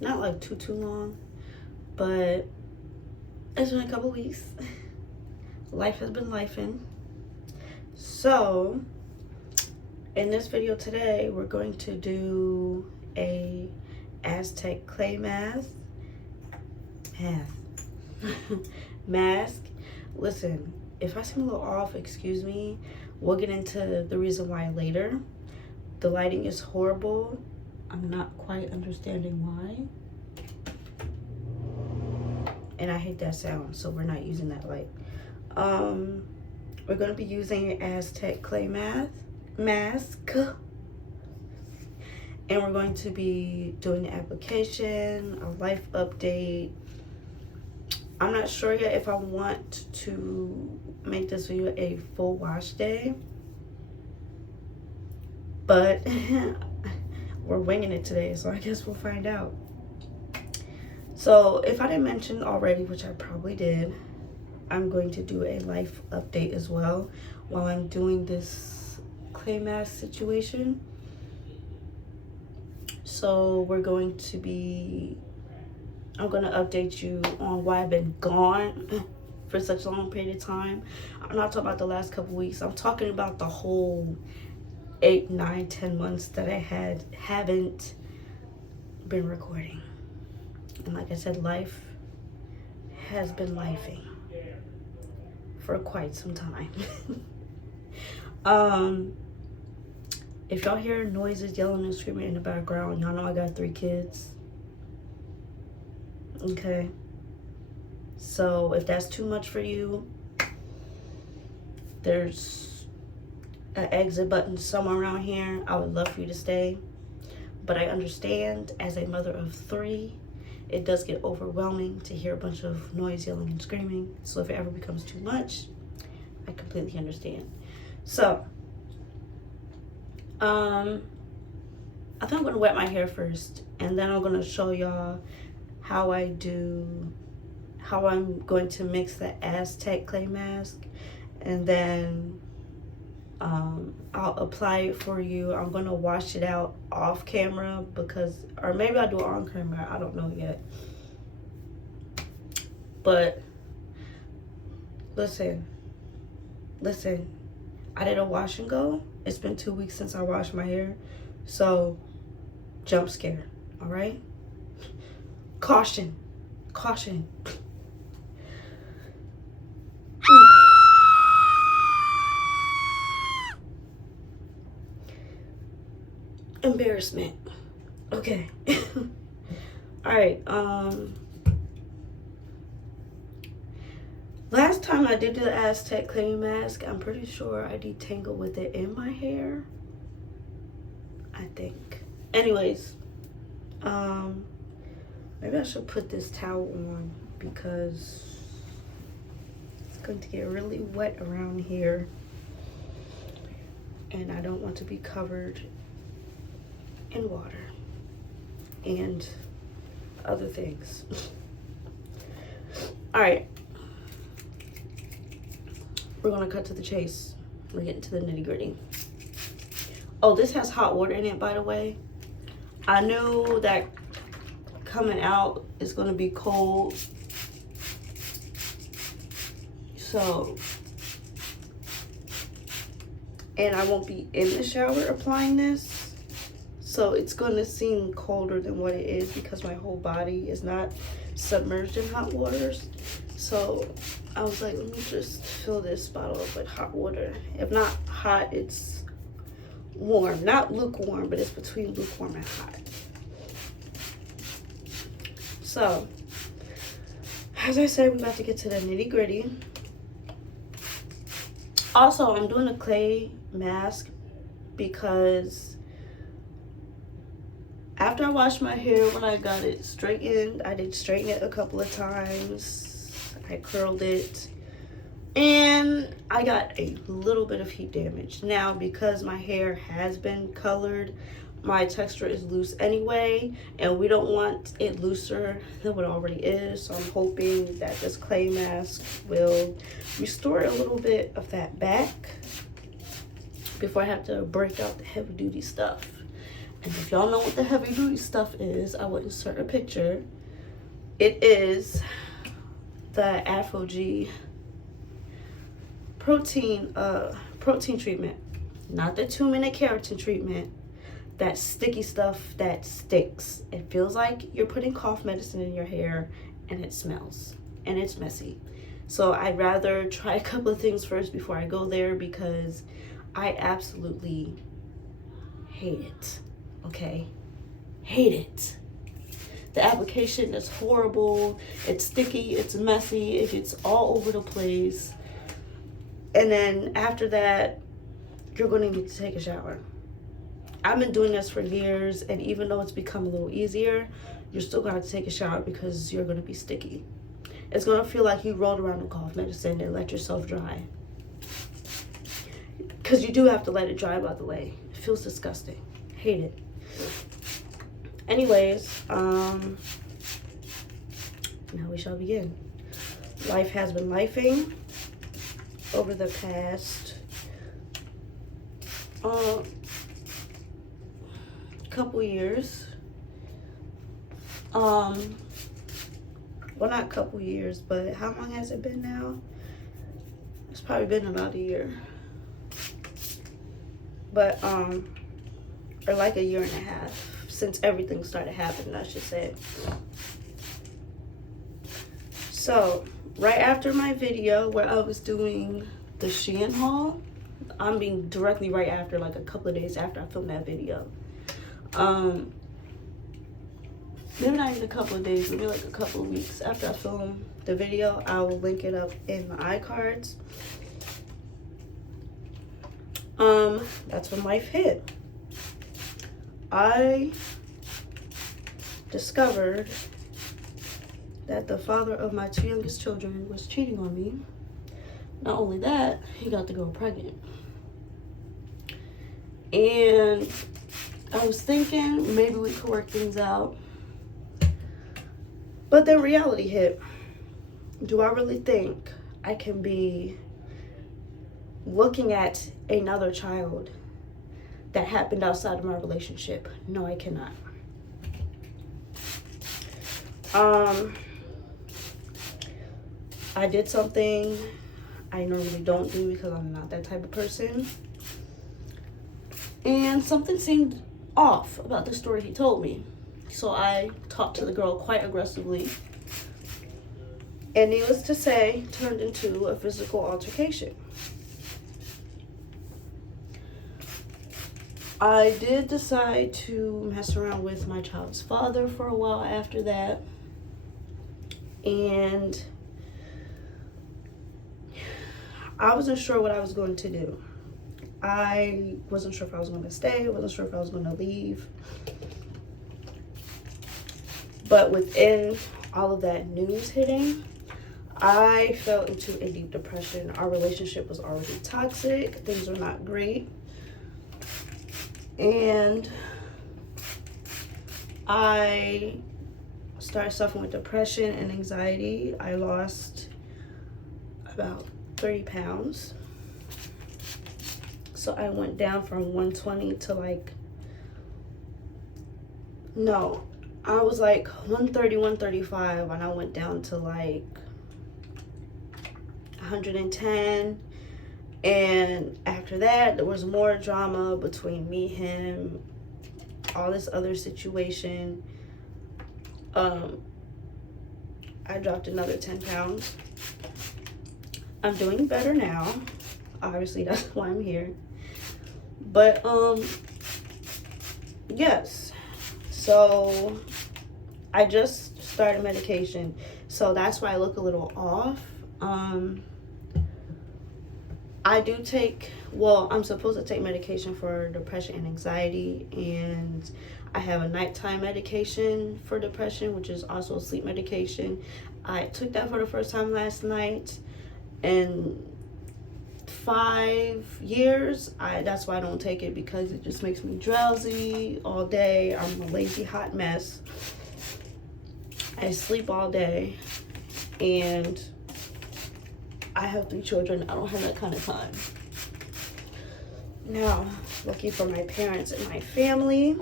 Not like too long, but it's been a couple weeks. Life has been lifing. So in this video today, we're going to do a Aztec Clay Mask. Mask. Listen, if I seem a little off, excuse me. We'll get into the reason why later. The lighting is horrible. I'm not quite understanding why. And I hate that sound, so we're not using that light. We're going to be using an Aztec Clay Mask. And we're going to be doing the application, a life update. I'm not sure yet if I want to make this video a full wash day. But we're winging it today, so I guess we'll find out. So if I didn't mention already, which I probably did, I'm going to do a life update as well while I'm doing this clay mask situation. So I'm going to update you on why I've been gone for such a long period of time. I'm not talking about the last couple weeks. I'm talking about the whole 8, 9, 10 months that I haven't been recording. And like I said, life has been lifing for quite some time. If y'all hear noises, yelling and screaming in the background, y'all know I got 3 kids. Okay. So if that's too much for you, there's an exit button somewhere around here. I would love for you to stay. But I understand, as a mother of 3, it does get overwhelming to hear a bunch of noise, yelling, and screaming. So if it ever becomes too much, I completely understand. So, I think I'm going to wet my hair first. And then I'm going to show y'all how I'm going to mix the Aztec Clay Mask. And then I'll apply it for you. I'm going to wash it out off camera or maybe I'll do it on camera. I don't know yet. But listen, I did a wash and go. It's been 2 weeks since I washed my hair. So jump scare, all right? Caution. Embarrassment. Okay. All right. Last time I did the Aztec Clay Mask, I'm pretty sure I detangled with it in my hair. I think. Anyways, maybe I should put this towel on because it's going to get really wet around here, and I don't want to be covered in water and other things. All right, we're gonna cut to the chase. We're getting to the nitty-gritty. Oh, this has hot water in it, by the way. I knew that coming out is gonna be cold, so, and I won't be in the shower applying this. So it's going to seem colder than what it is because my whole body is not submerged in hot waters. So I was like, let me just fill this bottle up with hot water. If not hot, it's warm. Not lukewarm, but it's between lukewarm and hot. So, as I said, we're about to get to the nitty gritty. Also, I'm doing a clay mask because after I washed my hair, when I got it straightened, I did straighten it a couple of times. I curled it. And I got a little bit of heat damage. Now, because my hair has been colored, my texture is loose anyway. And we don't want it looser than what it already is. So I'm hoping that this clay mask will restore a little bit of that back before I have to break out the heavy duty stuff And if y'all know what the heavy duty stuff is, I will insert a picture. It is the Afro-G protein treatment, not the 2-minute keratin treatment. That sticky stuff that sticks. It feels like you're putting cough medicine in your hair, and it smells and it's messy. So I'd rather try a couple of things first before I go there, because I absolutely hate it. Okay, hate it. The application is horrible. It's sticky, it's messy, it gets all over the place. And then after that, you're going to need to take a shower. I've been doing this for years, and even though it's become a little easier, you're still going to have to take a shower because you're going to be sticky. It's going to feel like you rolled around in cough medicine and let yourself dry. Because you do have to let it dry, by the way. It feels disgusting. Hate it. Anyways, now we shall begin. Life has been lifing over the past couple years. Well, not couple years, but how long has it been now? It's probably been about a year. But or like a year and a half since everything started happening, I should say. So right after my video where I was doing the Shein haul, I'm being directly right after, like a couple of days after I filmed that video. Maybe not even a couple of days, maybe like a couple of weeks after I filmed the video. I will link it up in my iCards. That's when life hit. I discovered that the father of my 2 youngest children was cheating on me. Not only that, he got the girl pregnant. And I was thinking maybe we could work things out. But then reality hit. Do I really think I can be looking at another child that happened outside of my relationship? No, I cannot. I did something I normally don't do because I'm not that type of person. And something seemed off about the story he told me. So I talked to the girl quite aggressively. And needless to say, turned into a physical altercation. I did decide to mess around with my child's father for a while after that. And I wasn't sure what I was going to do. I wasn't sure if I was going to stay. I wasn't sure if I was going to leave. But within all of that news hitting, I fell into a deep depression. Our relationship was already toxic. Things were not great. And I started suffering with depression and anxiety. I lost about 30 pounds. So I went down from 120 to I was like 130, 135, and I went down to like 110. And after that, there was more drama between me, him, all this other situation. I dropped another 10 pounds. I'm doing better now. Obviously, that's why I'm here. But, yes. So, I just started medication. So, that's why I look a little off. I do take, I'm supposed to take medication for depression and anxiety, and I have a nighttime medication for depression, which is also a sleep medication. I took that for the first time last night. In 5 years, that's why I don't take it, because it just makes me drowsy all day. I'm a lazy hot mess. I sleep all day, and I have 3 children. I don't have that kind of time. Now, lucky for my parents and my family,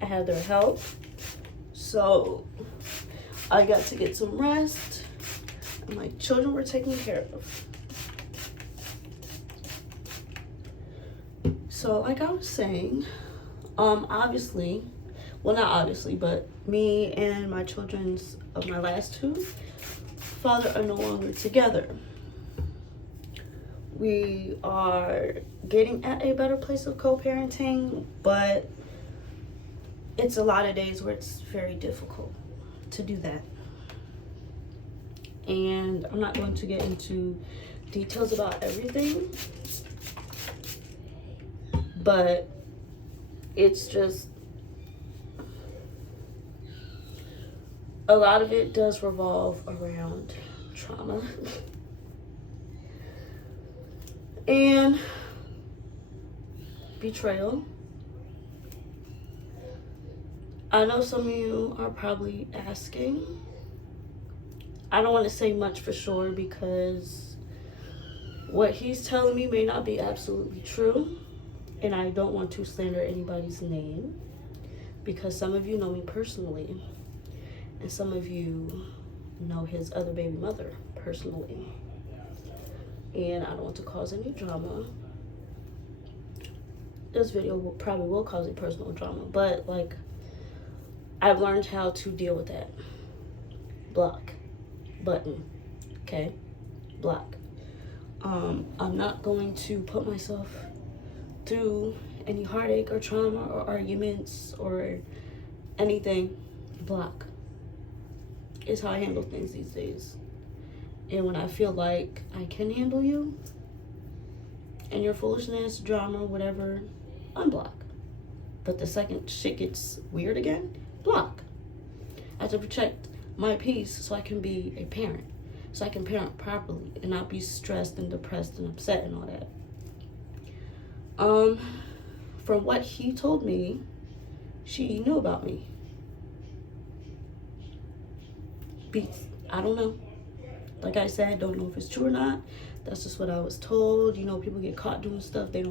I had their help. So I got to get some rest. And my children were taken care of. So like I was saying, obviously, well, not obviously, but me and my children's of my last two father are no longer together. We are getting at a better place of co-parenting, but it's a lot of days where it's very difficult to do that. And I'm not going to get into details about everything, but it's just, a lot of it does revolve around trauma. And betrayal. I know some of you are probably asking. I don't want to say much for sure because what he's telling me may not be absolutely true. And I don't want to slander anybody's name because some of you know me personally. And some of you know his other baby mother personally. And I don't want to cause any drama. This video probably will cause a personal drama, but like, I've learned how to deal with that. Block. Button. Okay? Block. I'm not going to put myself through any heartache or trauma or arguments or anything. Block. Is how I handle things these days. And when I feel like I can handle you and your foolishness, drama, whatever, unblock. But the second shit gets weird again, block. I have to protect my peace so I can be a parent. So I can parent properly and not be stressed and depressed and upset and all that. From what he told me, she knew about me. I don't know. Like I said, don't know if it's true or not. That's just what I was told. You know, people get caught doing stuff they're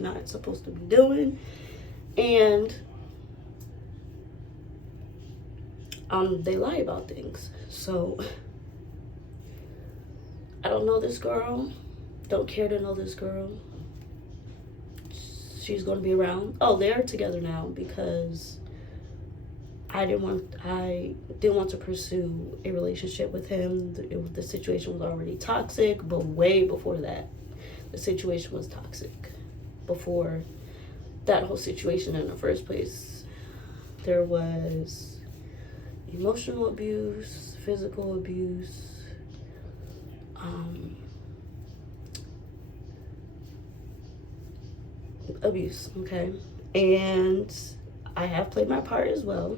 not supposed to be doing. And they lie about things. So I don't know this girl. Don't care to know this girl. She's going to be around. Oh, they're together now because I didn't want to pursue a relationship with him. The situation was already toxic, but way before that, the situation was toxic. Before that whole situation in the first place, there was emotional abuse, physical abuse, abuse, okay? And I have played my part as well.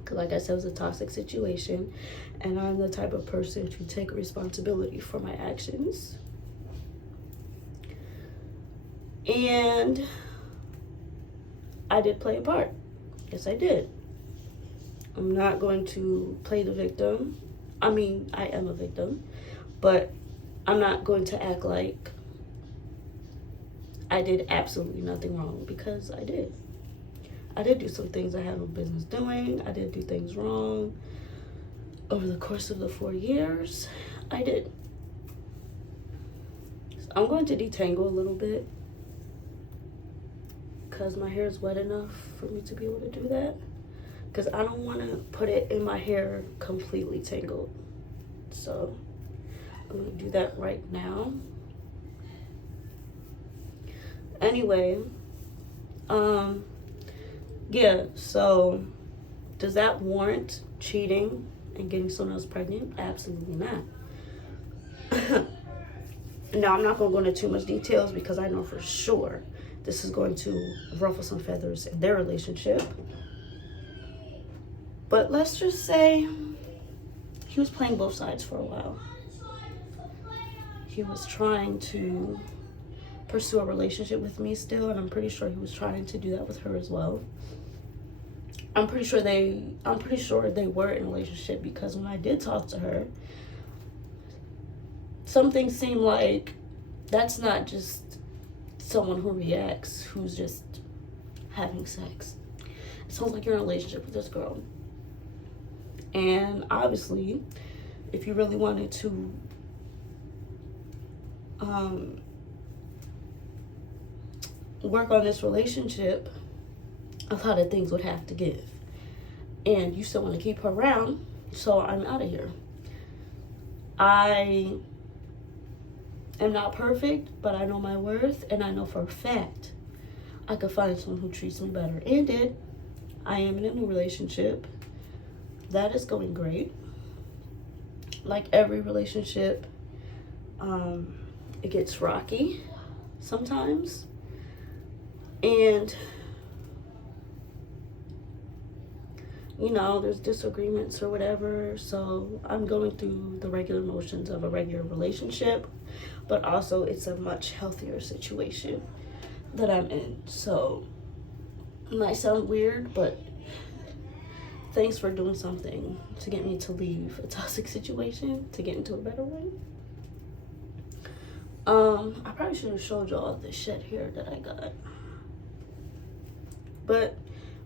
Because like I said, it was a toxic situation. And I'm the type of person to take responsibility for my actions. And I did play a part. Yes, I did. I'm not going to play the victim. I mean, I am a victim. But I'm not going to act like I did absolutely nothing wrong, because I did. I did do some things I had no business doing. I did do things wrong over the course of the 4 years. I did. So I'm going to detangle a little bit because my hair is wet enough for me to be able to do that. Because I don't want to put it in my hair completely tangled. So I'm going to do that right now. Anyway, yeah, so does that warrant cheating and getting someone else pregnant? Absolutely not. Now, I'm not going to go into too much details because I know for sure this is going to ruffle some feathers in their relationship. But let's just say he was playing both sides for a while. He was trying to pursue a relationship with me still, and I'm pretty sure he was trying to do that with her as well. I'm pretty sure they were in a relationship, because when I did talk to her, some things seem like that's not just someone who reacts, who's just having sex. It sounds like you're in a relationship with this girl. And obviously, if you really wanted to work on this relationship, a lot of things would have to give. And you still want to keep her around, so I'm out of here. I am not perfect, but I know my worth, and I know for a fact I could find someone who treats me better. And did. I am in a new relationship. That is going great. Like every relationship, it gets rocky sometimes. And, you know, there's disagreements or whatever. So I'm going through the regular motions of a regular relationship, but also it's a much healthier situation that I'm in. So it might sound weird, but thanks for doing something to get me to leave a toxic situation to get into a better one. I probably should have showed y'all the shit here that I got, but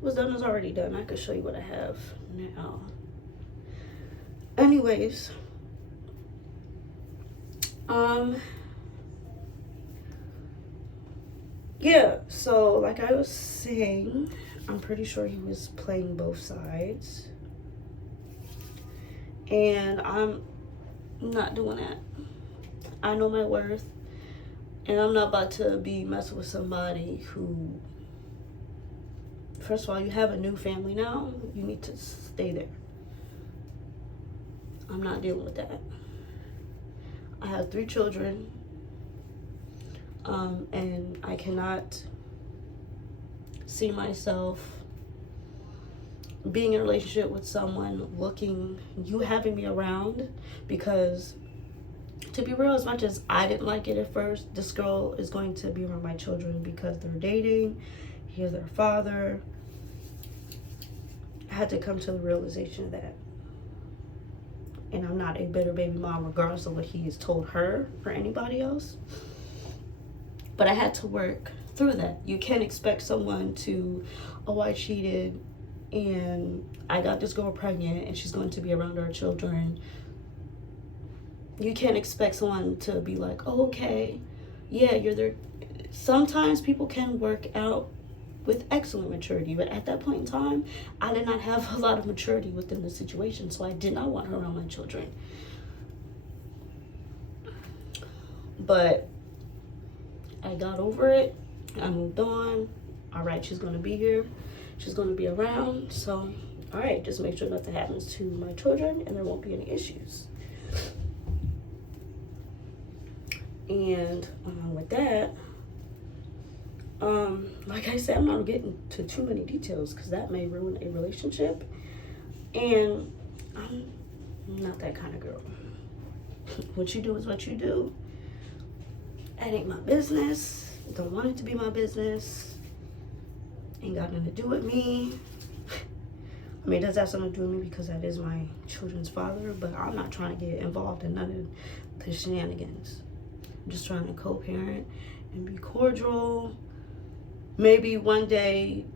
what's done is already done. I could show you what I have now. Anyways, yeah, so like I was saying, I'm pretty sure he was playing both sides, and I'm not doing that. I know my worth, and I'm not about to be messing with somebody who, first of all, you have a new family now, you need to stay there. I'm not dealing with that. I have 3 children, and I cannot see myself being in a relationship with someone you having me around, because to be real, as much as I didn't like it at first, this girl is going to be around my children because they're dating. He's their father. I had to come to the realization of that. And I'm not a bitter baby mom, regardless of what he has told her or anybody else. But I had to work through that. You can't expect someone to, oh, I cheated and I got this girl pregnant and she's going to be around our children. You can't expect someone to be like, oh, okay, yeah, you're there. Sometimes people can work out with excellent maturity, but at that point in time, I did not have a lot of maturity within the situation, so I did not want her around my children. But I got over it. I moved on. All right, she's going to be here. She's going to be around. So, all right, just make sure nothing happens to my children and there won't be any issues. And with that, like I said, I'm not getting to too many details because that may ruin a relationship. And I'm not that kind of girl. What you do is what you do. It ain't my business. Don't want it to be my business. Ain't got nothing to do with me. I mean, it does have something to do with me because that is my children's father, but I'm not trying to get involved in none of the shenanigans. I'm just trying to co-parent and be cordial. Maybe one day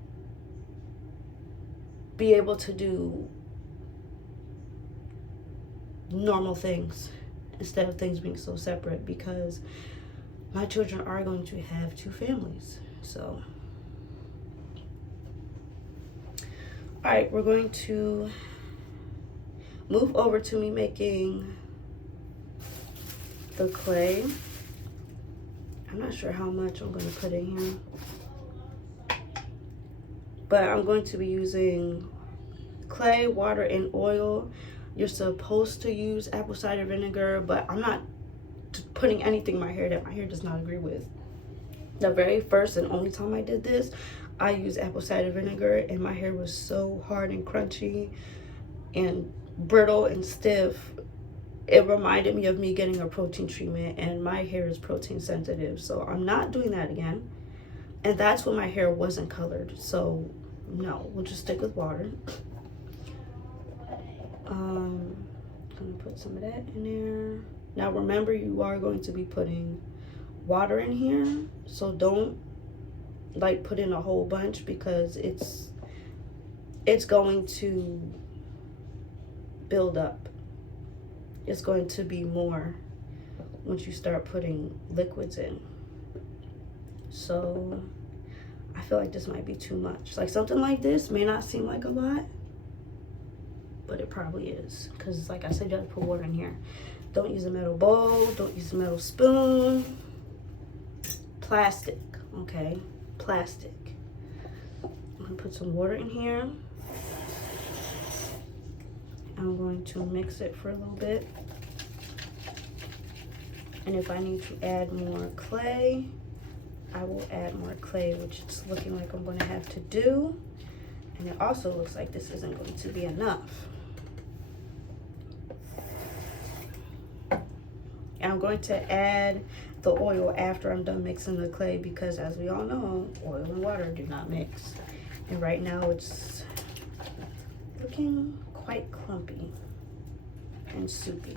be able to do normal things instead of things being so separate, because my children are going to have 2 families. So, all right, we're going to move over to me making the clay. I'm not sure how much I'm going to put in here, but I'm going to be using clay, water, and oil. You're supposed to use apple cider vinegar, but I'm not putting anything in my hair that my hair does not agree with. The very first and only time I did this, I used apple cider vinegar, and my hair was so hard and crunchy and brittle and stiff. It reminded me of me getting a protein treatment, and my hair is protein sensitive, so I'm not doing that again. And that's when my hair wasn't colored, so no, we'll just stick with water. I'm gonna put some of that in there. Now remember, you are going to be putting water in here, so don't like put in a whole bunch, because it's going to build up. It's going to be more once you start putting liquids in. So I feel like this might be too much. Like something like this may not seem like a lot, but it probably is. Because like I said, you have to put water in here. Don't use a metal bowl. Don't use a metal spoon. Plastic, okay? Plastic. I'm gonna put some water in here. I'm going to mix it for a little bit. And if I need to add more clay, I will add more clay, which it's looking like I'm going to have to do. And it also looks like this isn't going to be enough. And I'm going to add the oil after I'm done mixing the clay, because as we all know, oil and water do not mix. And right now it's looking quite clumpy and soupy.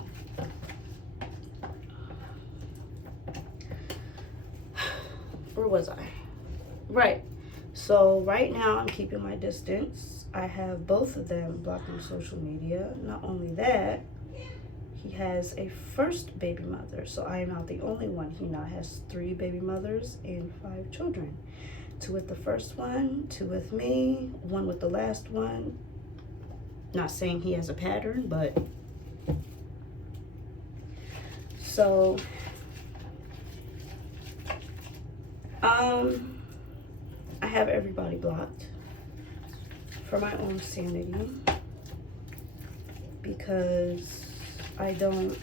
Where was I? Right. So right now I'm keeping my distance. I have both of them blocked on social media. Not only that, he has a first baby mother. So I am not the only one. He now has 3 baby mothers and 5 children. 2 with the first one, 2 with me, 1 with the last one. Not saying he has a pattern, but so I have everybody blocked for my own sanity, because I don't,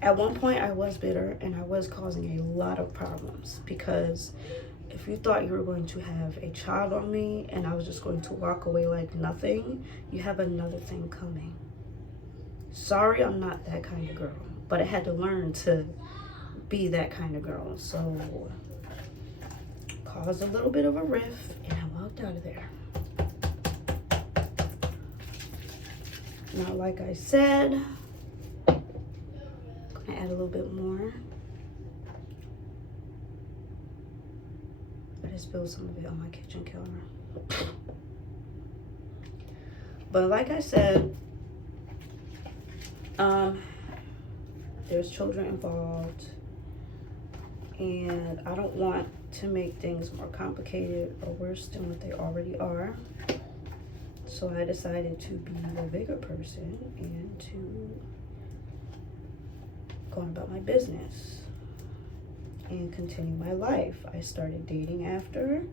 at one point I was bitter and I was causing a lot of problems, because if you thought you were going to have a child on me and I was just going to walk away like nothing, you have another thing coming. Sorry, I'm not that kind of girl, but I had to learn to be that kind of girl. So caused a little bit of a rift and I walked out of there. Now, like I said, I'm gonna add a little bit more. I just spilled some of it on my kitchen counter. But like I said, there's children involved, and I don't want to make things more complicated or worse than what they already are. So I decided to be a bigger person and to go about my business and continue my life. I started dating after.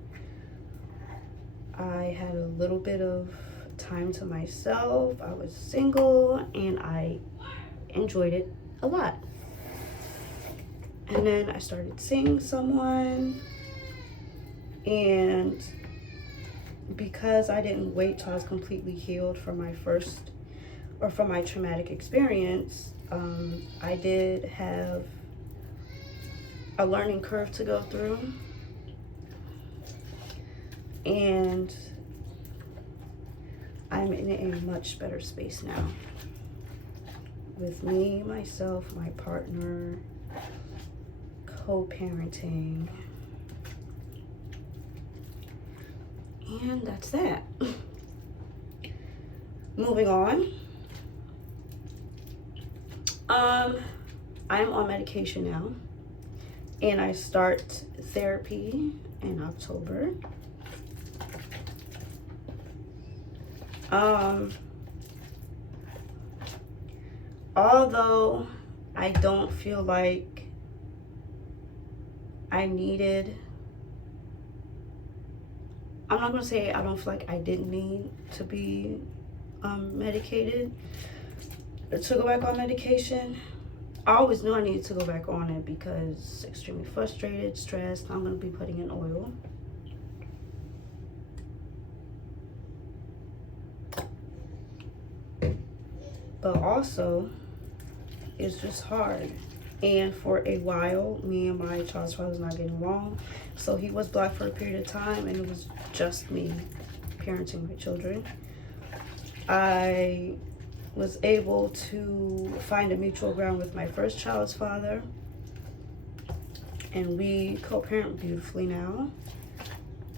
I had a little bit of time to myself. I was single and I enjoyed it a lot. And then I started seeing someone, and because I didn't wait till I was completely healed from my from my traumatic experience, I did have a learning curve to go through. And I'm in a much better space now. With me, myself, my partner, co-parenting. And that's that. Moving on. I'm on medication now. And I start therapy in October. Although I don't feel like I needed, I'm not gonna say I don't feel like I didn't need to be medicated, to go back on medication. I always knew I needed to go back on it because extremely frustrated, stressed. I'm gonna be putting in oil. But also, it's just hard. And for a while, me and my child's father was not getting along. So he was blocked for a period of time, and it was just me parenting my children. I was able to find a mutual ground with my first child's father, and we co-parent beautifully now.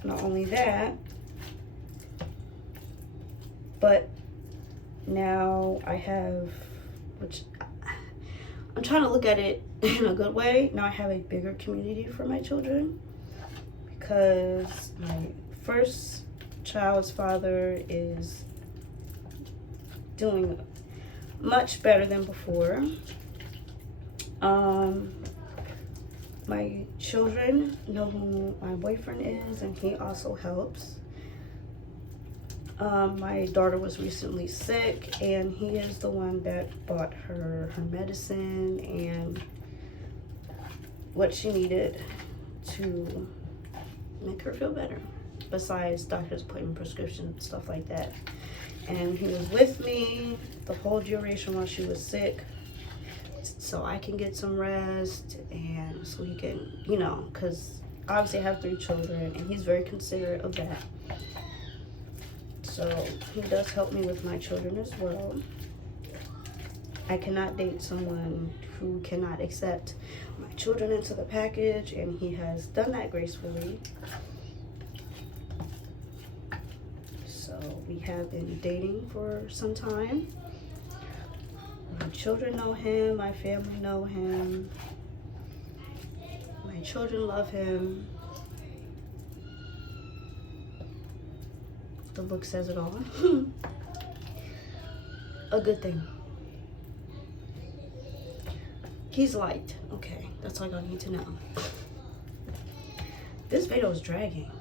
Not only that, But now I have, which I'm trying to look at it in a good way. Now I have a bigger community for my children, because my first child's father is doing much better than before. My children know who my boyfriend is, and he also helps. My daughter was recently sick, and he is the one that bought her medicine and what she needed to make her feel better, besides doctor's appointment, prescription, stuff like that. And he was with me the whole duration while she was sick, so I can get some rest, and so he can, you know, because obviously I have 3 children, and he's very considerate of that. So he does help me with my children as well. I cannot date someone who cannot accept my children into the package, and he has done that gracefully. So we have been dating for some time. My children know him, my family know him, my children love him. The look says it all. A good thing. He's liked. Okay, that's all y'all need to know. This video is dragging.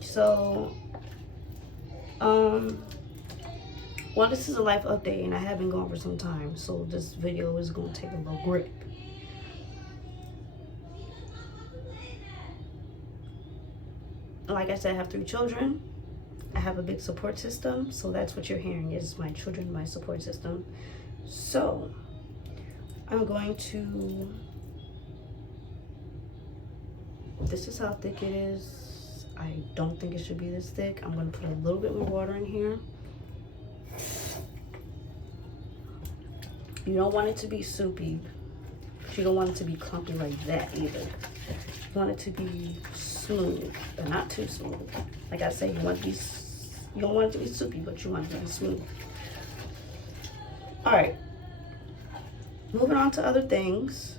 So, well, this is a life update, and I have been gone for some time, so this video is going to take a little grip. Like I said, I have 3 children. I have a big support system, so that's what you're hearing is my children, my support system. So I'm going to, this is how thick it is. I don't think it should be this thick. I'm going to put a little bit more water in here. You don't want it to be soupy, but you don't want it to be clumpy like that either. You want it to be smooth, but not too smooth. Like I said, you don't want it to be soupy, but you want it to be smooth. All right, moving on to other things.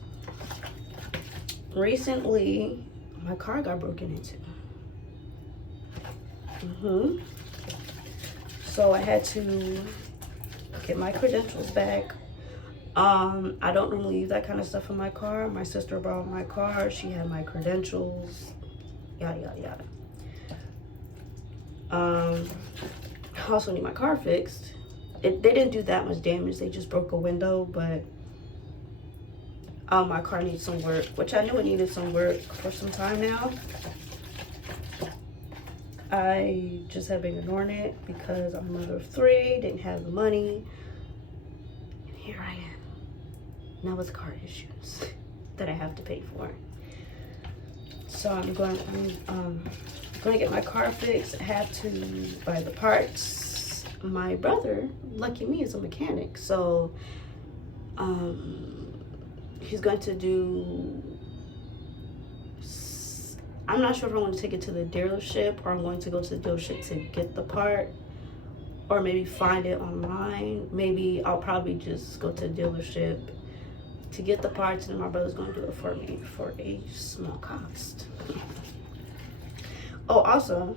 Recently, my car got broken into. So I had to get my credentials back. I don't normally leave that kind of stuff in my car. My sister borrowed my car. She had my credentials, yada, yada, yada. I also need my car fixed. They didn't do that much damage. They just broke a window, but my car needs some work, which I knew it needed some work for some time now. I just have been ignoring it because I'm a mother of 3, didn't have the money. And here I am, now with car issues that I have to pay for. So I'm going to get my car fixed. I have to buy the parts. My brother, lucky me, is a mechanic. So he's going to do, I'm not sure if I'm going to take it to the dealership or I'm going to go to the dealership to get the part, or maybe find it online. Maybe I'll probably just go to the dealership to get the parts, and then my brother's going to do it for me for a small cost. Oh, also,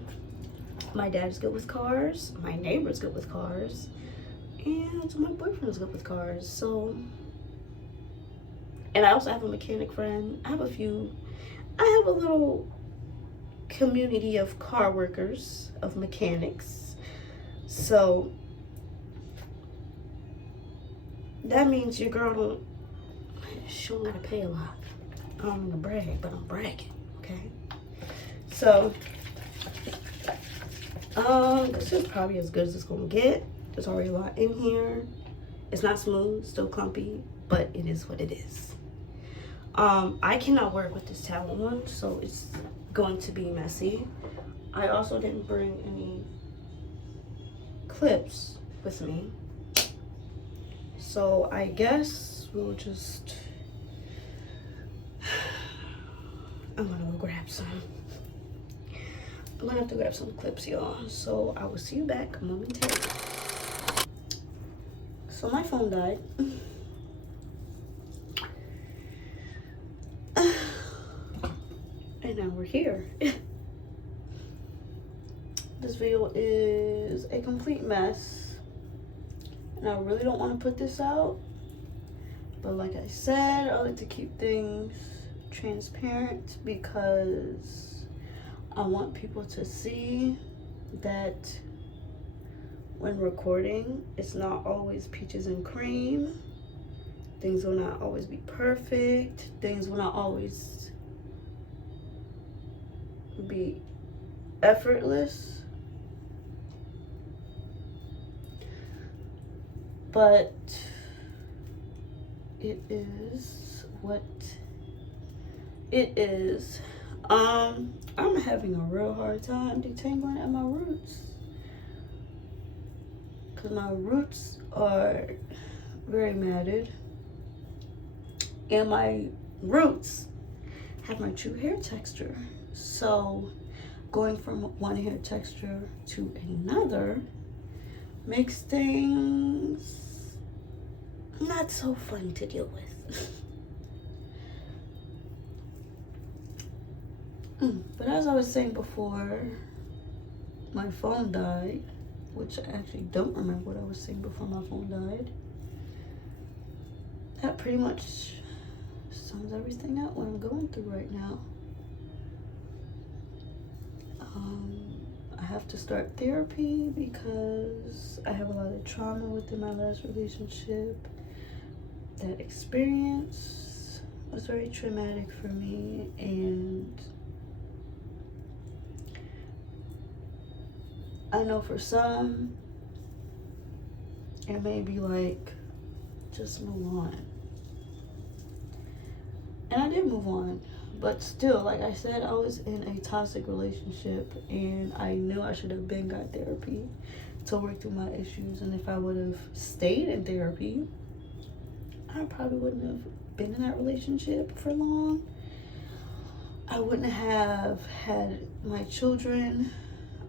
my dad's good with cars, my neighbor's good with cars, and my boyfriend's good with cars. So, and I also have a mechanic friend. I have a little community of car workers, of mechanics. So that means your girl she don't gotta pay a lot. I don't mean to brag, but I'm bragging, okay? So this is probably as good as it's gonna get. There's already a lot in here. It's not smooth, still clumpy, but it is what it is. I cannot work with this towel on, so it's going to be messy. I also didn't bring any clips with me, so I guess we'll just, I'm gonna go grab some. I'm gonna have to grab some clips, y'all. So I will see you back momentarily. So my phone died. And now we're here. This video is a complete mess. And I really don't want to put this out. But like I said, I like to keep things transparent because I want people to see that when recording, it's not always peaches and cream. Things will not always be perfect. Things will not always be effortless. But it is what it is. I'm having a real hard time detangling at my roots, because my roots are very matted, and my roots have my true hair texture. So going from one hair texture to another makes things not so fun to deal with. But as I was saying before, my phone died, which I actually don't remember what I was saying before my phone died. That pretty much sums everything out what I'm going through right now. I have to start therapy because I have a lot of trauma within my last relationship. That experience was very traumatic for me, and I know for some, it may be like, just move on. And I did move on, but still, like I said, I was in a toxic relationship, and I knew I should have been got therapy to work through my issues. And if I would have stayed in therapy, I probably wouldn't have been in that relationship for long. I wouldn't have had my children.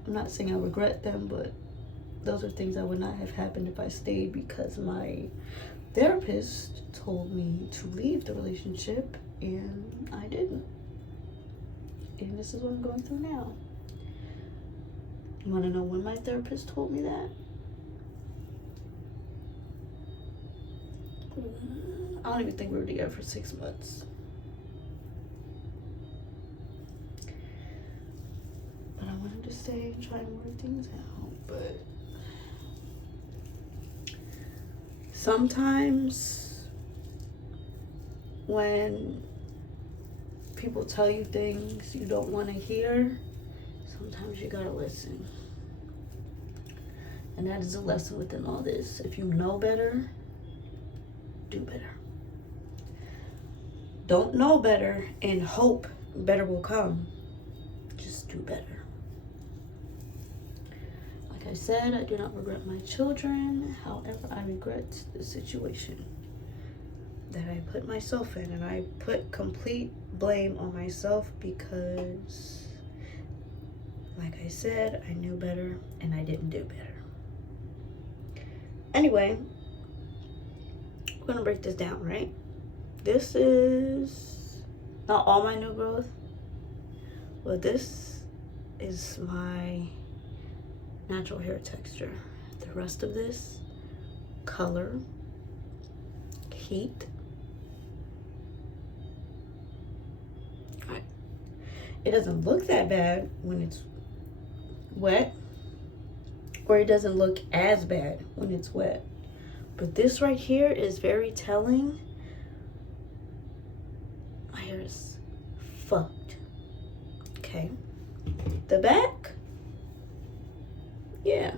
I'm not saying I regret them, but those are things that would not have happened if I stayed, because my therapist told me to leave the relationship, and I didn't. And this is what I'm going through now. You want to know when my therapist told me that? I don't even think we were together for 6 months. But I wanted to stay and try and work things out. But sometimes when people tell you things you don't want to hear, sometimes you gotta listen. And that is a lesson within all this. If you know better, do better. Don't know better and hope better will come. Just do better. Like I said, I do not regret my children. However, I regret the situation that I put myself in, and I put complete blame on myself because, like I said, I knew better and I didn't do better. Anyway, we're gonna break this down, right? This is not all my new growth, but this is my natural hair texture. The rest of this, color, heat. It doesn't look that bad when it's wet, or it doesn't look as bad when it's wet. But this right here is very telling. My hair is fucked. Okay. The back, yeah,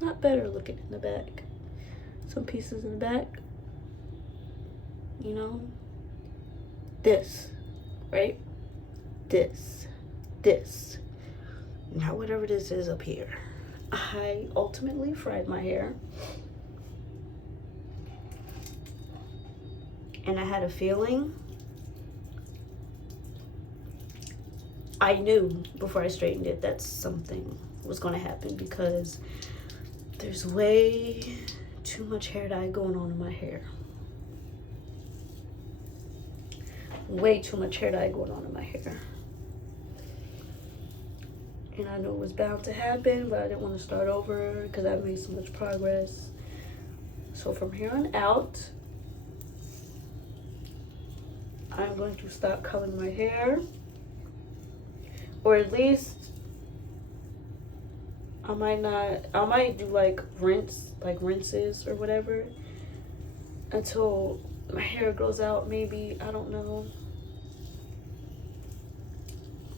not better looking in the back. Some pieces in the back, you know, this, right? This, now whatever this is up here. I ultimately fried my hair, and I had a feeling I knew before I straightened it that something was going to happen because there's way too much hair dye going on in my hair. Way too much hair dye going on in my hair. And I knew it was bound to happen, but I didn't want to start over because I made so much progress. So from here on out, I'm going to stop coloring my hair. Or at least I might do like rinses or whatever until my hair grows out, maybe, I don't know.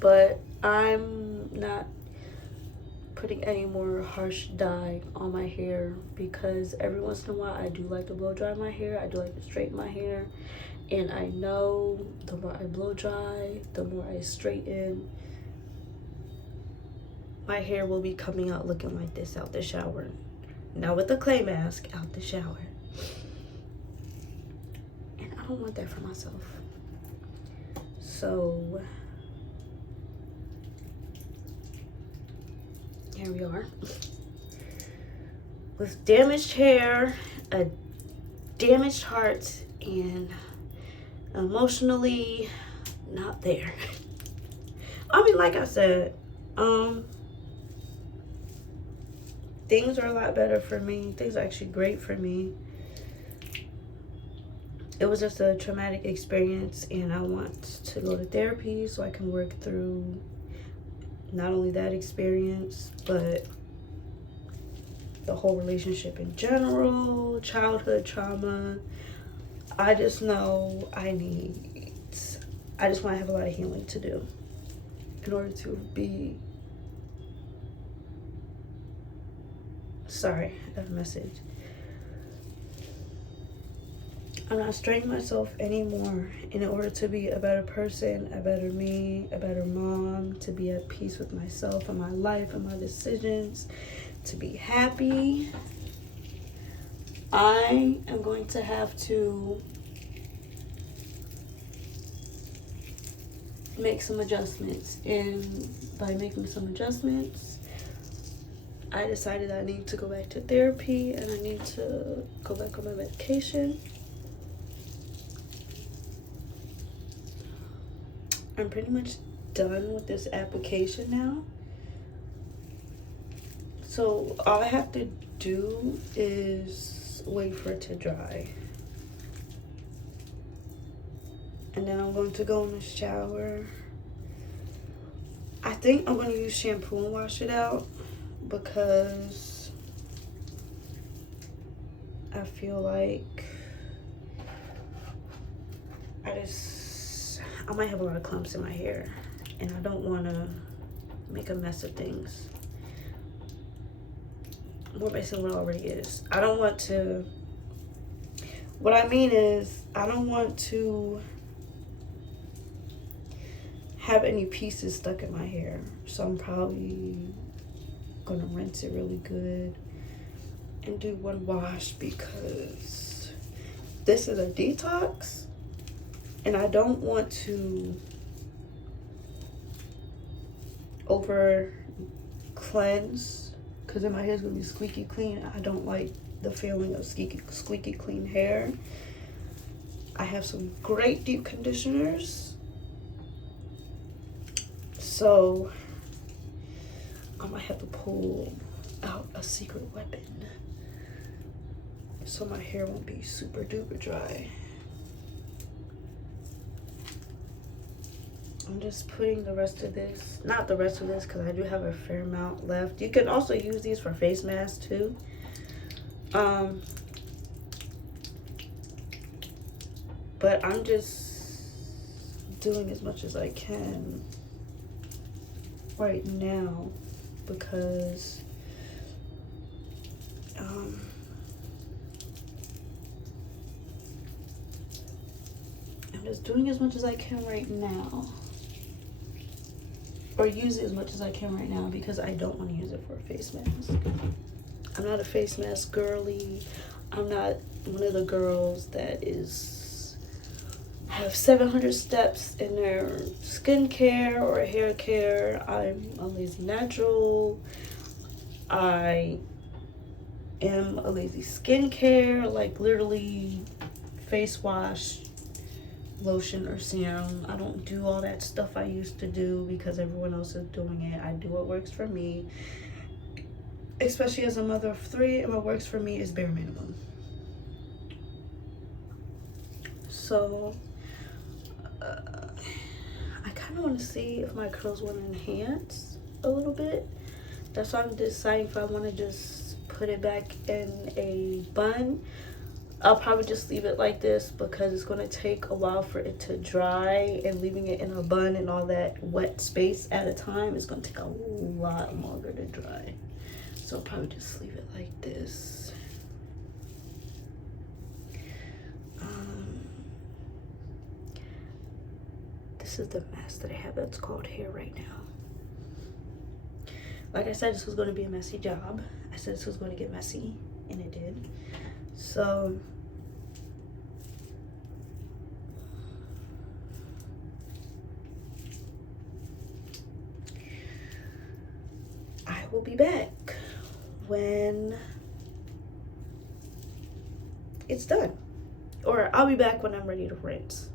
But I'm not putting any more harsh dye on my hair because every once in a while I do like to blow dry my hair. I do like to straighten my hair. And I know the more I blow dry, the more I straighten, my hair will be coming out looking like this out the shower. Now with the clay mask out the shower. And I don't want that for myself. So here we are. With damaged hair, a damaged heart, and emotionally not there. I mean, like I said, things are a lot better for me. Things are actually great for me. It was just a traumatic experience, and I want to go to therapy so I can work through not only that experience, but the whole relationship in general, childhood trauma. I just know I just want to have a lot of healing to do in order to be, sorry, I got a message. I'm not straining myself anymore in order to be a better person, a better me, a better mom, to be at peace with myself and my life and my decisions, to be happy. I am going to have to make some adjustments, and by making some adjustments, I decided I need to go back to therapy and I need to go back on my medication. I'm pretty much done with this application now. So all I have to do is wait for it to dry. And then I'm going to go in the shower. I think I'm going to use shampoo and wash it out because I feel like I might have a lot of clumps in my hair, and I don't want to make a mess of things. More basically what it already is. I don't want to, what I mean is, I don't want to have any pieces stuck in my hair. So I'm probably gonna rinse it really good and do one wash because this is a detox. And I don't want to over cleanse because then my hair's gonna be squeaky clean. I don't like the feeling of squeaky clean hair. I have some great deep conditioners. So I might have to pull out a secret weapon so my hair won't be super duper dry. I'm just putting the rest of this, not the rest of this because I do have a fair amount left. You can also use these for face masks too. But I'm just doing as much as I can right now because I'm just doing as much as I can right now, or use it as much as I can right now because I don't want to use it for a face mask. I'm not a face mask girly. I'm not one of the girls that is have 700 steps in their skincare or hair care. I'm a lazy natural. I am a lazy skincare, like literally face wash, lotion, or serum. I don't do all that stuff I used to do because everyone else is doing it. I do what works for me, especially as a mother of 3, and what works for me is bare minimum. So I kind of want to see if my curls want to enhance a little bit. That's why I'm deciding if I want to just put it back in a bun. I'll probably just leave it like this because it's going to take a while for it to dry, and leaving it in a bun and all that wet space at a time is going to take a lot longer to dry. So I'll probably just leave it like this. This is the mask that I have that's called hair right now. Like I said, this was going to be a messy job. I said this was going to get messy, and it did. So I will be back when it's done. Or I'll be back when I'm ready to rinse.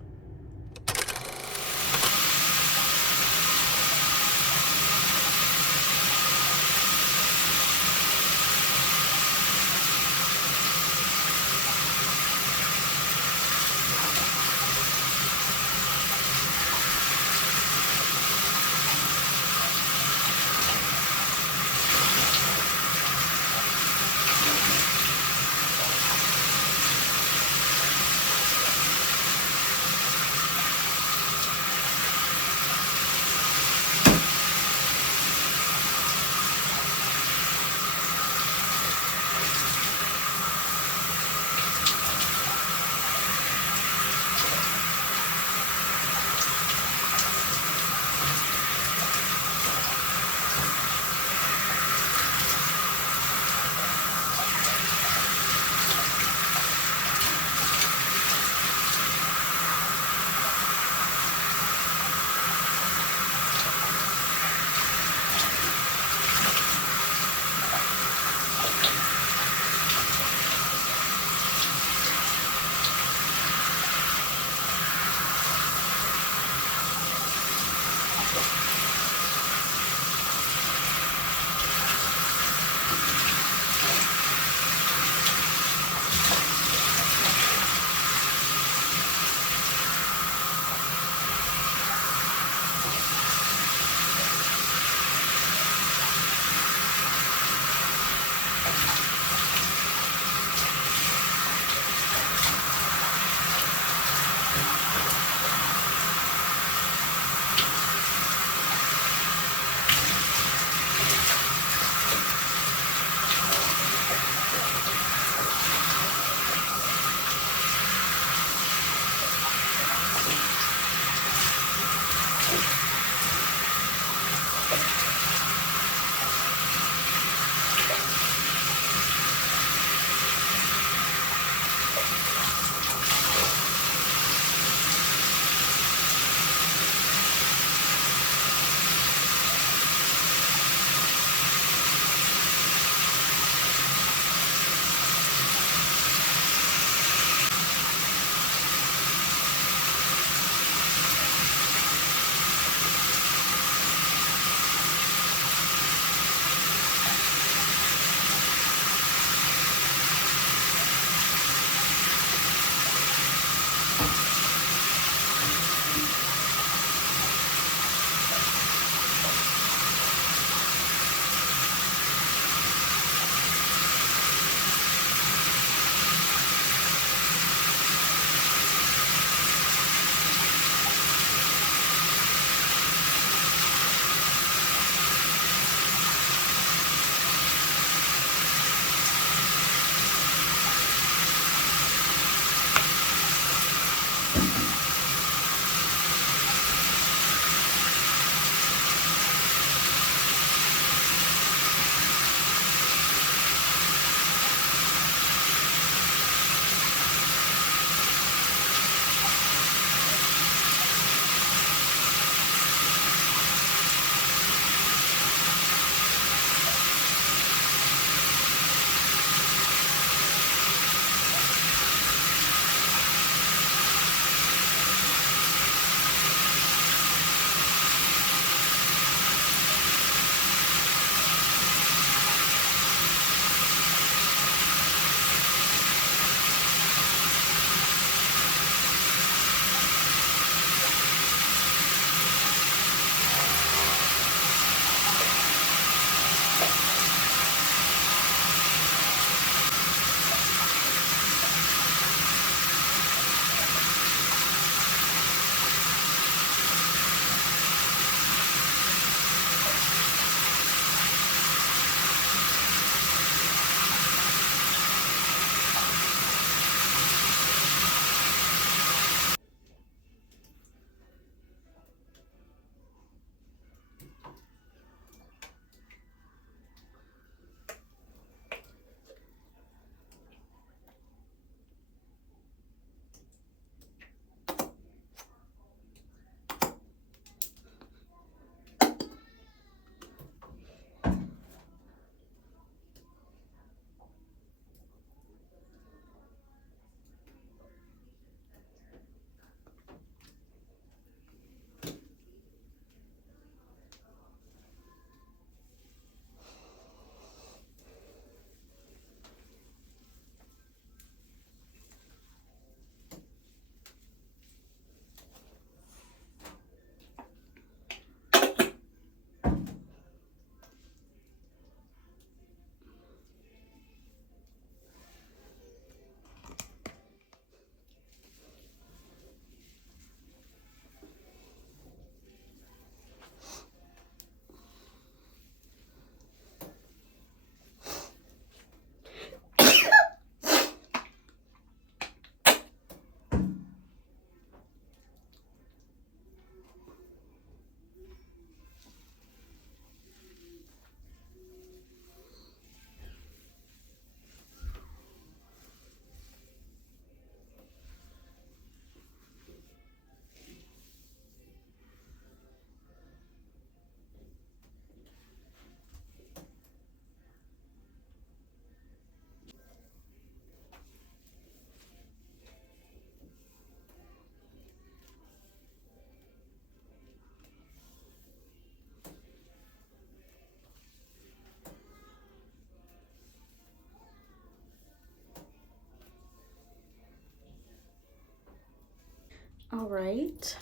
All right,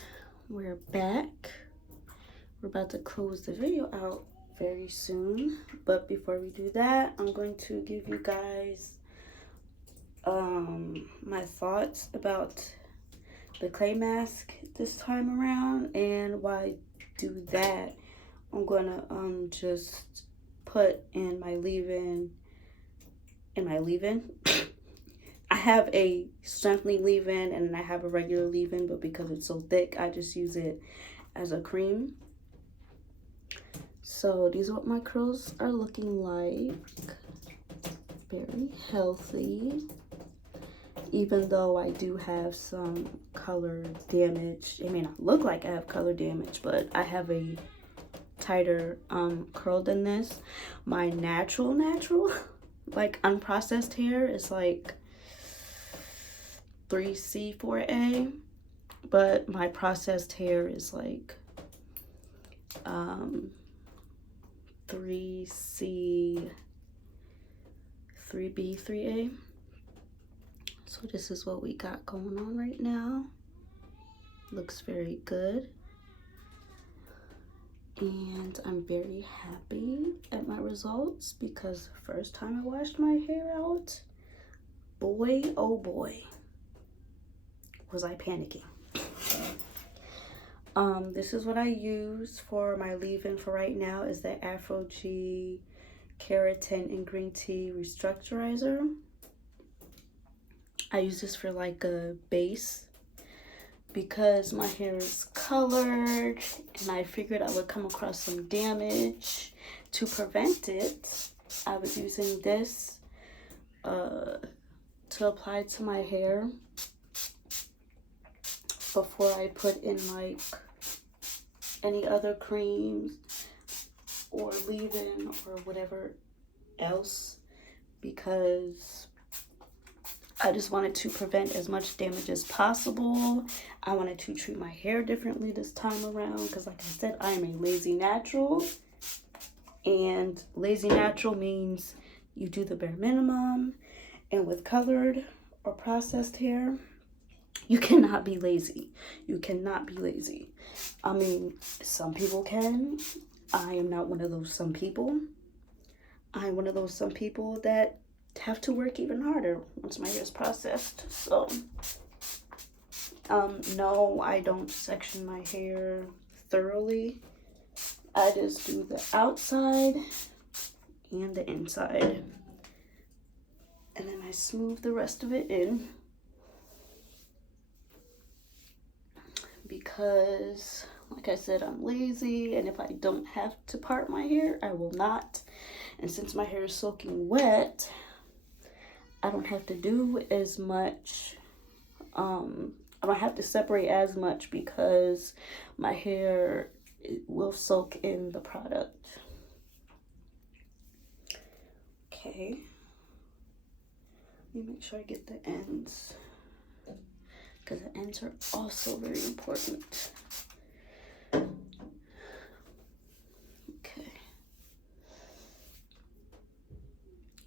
we're back. We're about to close the video out very soon, but before we do that, I'm going to give you guys my thoughts about the clay mask this time around. And while I do that, I'm gonna just put in my leave-in. I have a strengthening leave-in and I have a regular leave-in, but because it's so thick, I just use it as a cream. So these are what my curls are looking like. Very healthy, even though I do have some color damage. It may not look like I have color damage, but I have a tighter curl than this. My natural like unprocessed hair is like 3C 4A, but my processed hair is like 3C 3B 3A. So this is what we got going on right now. Looks very good. And I'm very happy at my results because the first time I washed my hair out, boy, oh boy, was I panicking. This is what I use for my leave-in for right now, is the Afro G Keratin and Green Tea Restructurizer. I use this for like a base because my hair is colored and I figured I would come across some damage. To prevent it, I was using this to apply to my hair before I put in like any other creams or leave-in or whatever else, because I just wanted to prevent as much damage as possible. I wanted to treat my hair differently this time around because, like I said, I am a lazy natural. And lazy natural means you do the bare minimum. And with colored or processed hair, you cannot be lazy. You cannot be lazy. I mean, some people can. I am not one of those some people. I'm one of those some people that have to work even harder once my hair is processed. So no, I don't section my hair thoroughly. I just do the outside and the inside, and then I smooth the rest of it in, because like I said, I'm lazy, and if I don't have to part my hair, I will not. And since my hair is soaking wet, I don't have to do as much, I don't have to separate as much because my hair will soak in the product. Okay. Let me make sure I get the ends, because the ends are also very important. Okay.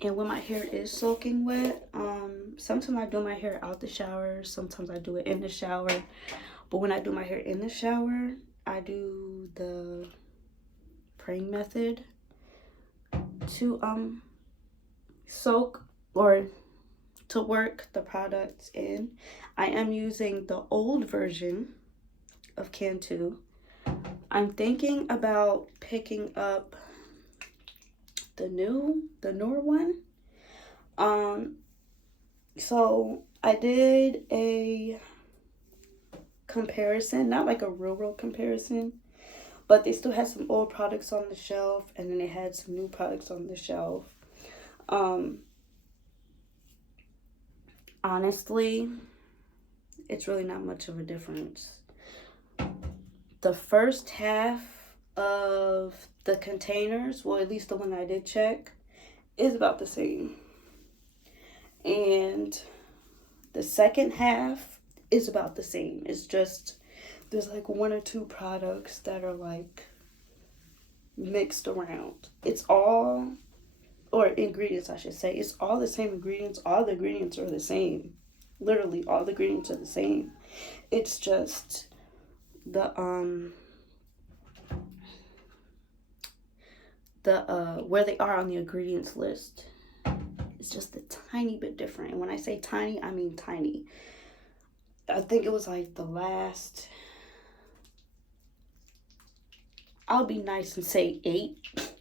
And when my hair is soaking wet, sometimes I do my hair out the shower, sometimes I do it in the shower. But when I do my hair in the shower, I do the praying method to soak or to work the products in. I am using the old version of Cantu. I'm thinking about picking up the newer one. So I did a comparison, not like a real comparison, but they still had some old products on the shelf, and then they had some new products on the shelf. Honestly, it's really not much of a difference. The first half of the containers, well, at least the one I did check, is about the same. And the second half is about the same. It's just there's like one or two products that are like mixed around. It's all, or ingredients I should say, it's all the same ingredients. All the ingredients are the same. Literally all the ingredients are the same. It's just the where they are on the ingredients list. It's just a tiny bit different. And when I say tiny, I mean tiny. I think it was like the last, I'll be nice and say 8,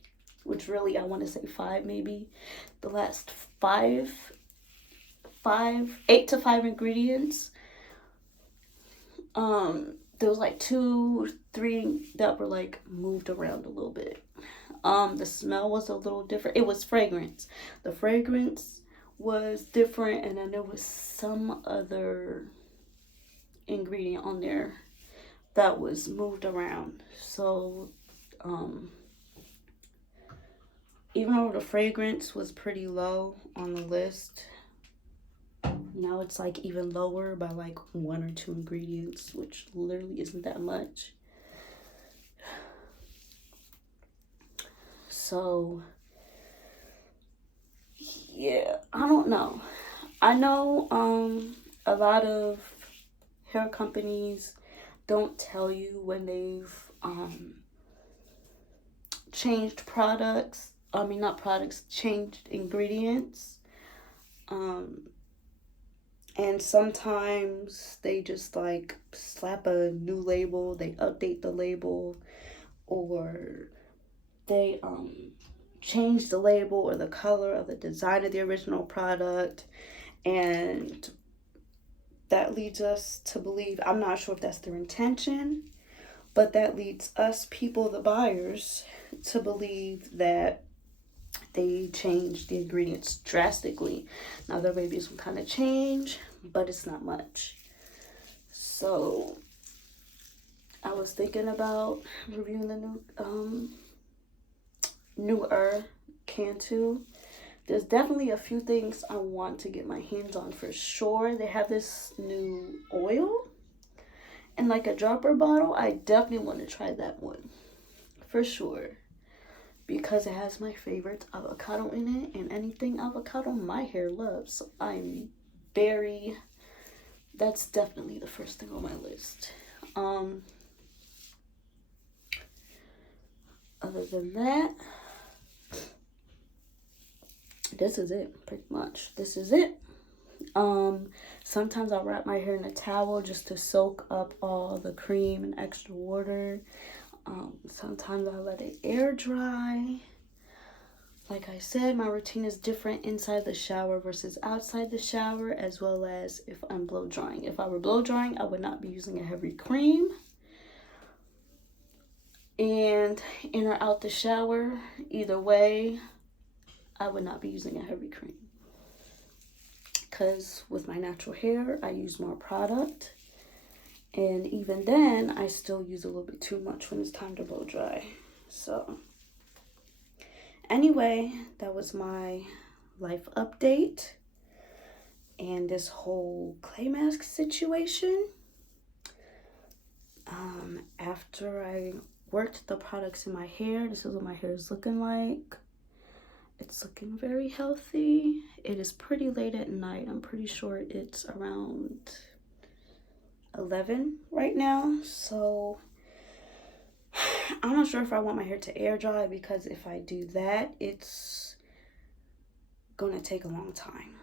which really I want to say 5 maybe. The last 8 to 5 ingredients. There was like 2, 3 that were like moved around a little bit. The smell was a little different. It was fragrance. The fragrance was different, and then there was some other ingredient on there that was moved around. So, even though the fragrance was pretty low on the list, now it's like even lower by like 1 or 2 ingredients, which literally isn't that much. So, yeah, I don't know. I know a lot of hair companies don't tell you when they've changed products. I mean, not products, changed ingredients. And sometimes they just like slap a new label, they update the label, or they change the label or the color of the design of the original product, and that leads us to believe, I'm not sure if that's their intention, but that leads us people, the buyers, to believe that they changed the ingredients drastically. Now there may be some kind of change, but it's not much. So I was thinking about reviewing the newer Cantu. There's definitely a few things I want to get my hands on for sure. They have this new oil in like a dropper bottle. I definitely want to try that one for sure, because it has my favorite avocado in it, and anything avocado my hair loves. So that's definitely the first thing on my list. Other than that, this is it, pretty much. This is it. Sometimes I'll wrap my hair in a towel just to soak up all the cream and extra water. Sometimes I let it air dry. Like I said, my routine is different inside the shower versus outside the shower, as well as if I'm blow drying. If I were blow drying, I would not be using a heavy cream. And in or out the shower, either way, I would not be using a heavy cream. Because with my natural hair, I use more product. And even then, I still use a little bit too much when it's time to blow dry. So, anyway, that was my life update and this whole clay mask situation. After I worked the products in my hair, this is what my hair is looking like. It's looking very healthy. It is pretty late at night. I'm pretty sure it's around 11 right now. So I'm not sure if I want my hair to air dry, because if I do that, it's gonna take a long time.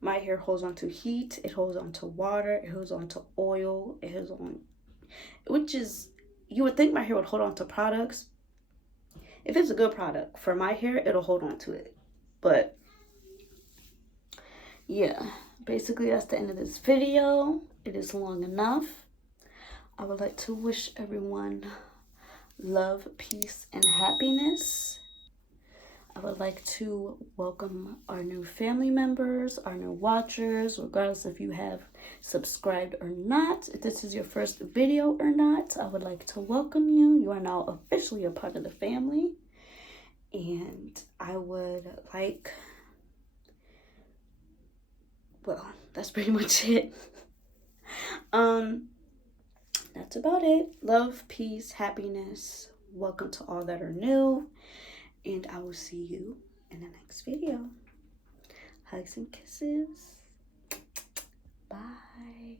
My hair holds on to heat, it holds on to water, it holds on to oil, it holds on, which is, you would think my hair would hold on to products. If it's a good product for my hair, it'll hold on to it. But yeah, basically that's the end of this video. It is long enough. I would like to wish everyone love, peace, and happiness. I would like to welcome our new family members, our new watchers, regardless if you have subscribed or not. If this is your first video or not, I would like to welcome you. You are now officially a part of the family. And I would like, well, that's pretty much it. That's about it. Love, peace, happiness. Welcome to all that are new. And I will see you in the next video. Hugs and kisses. Bye.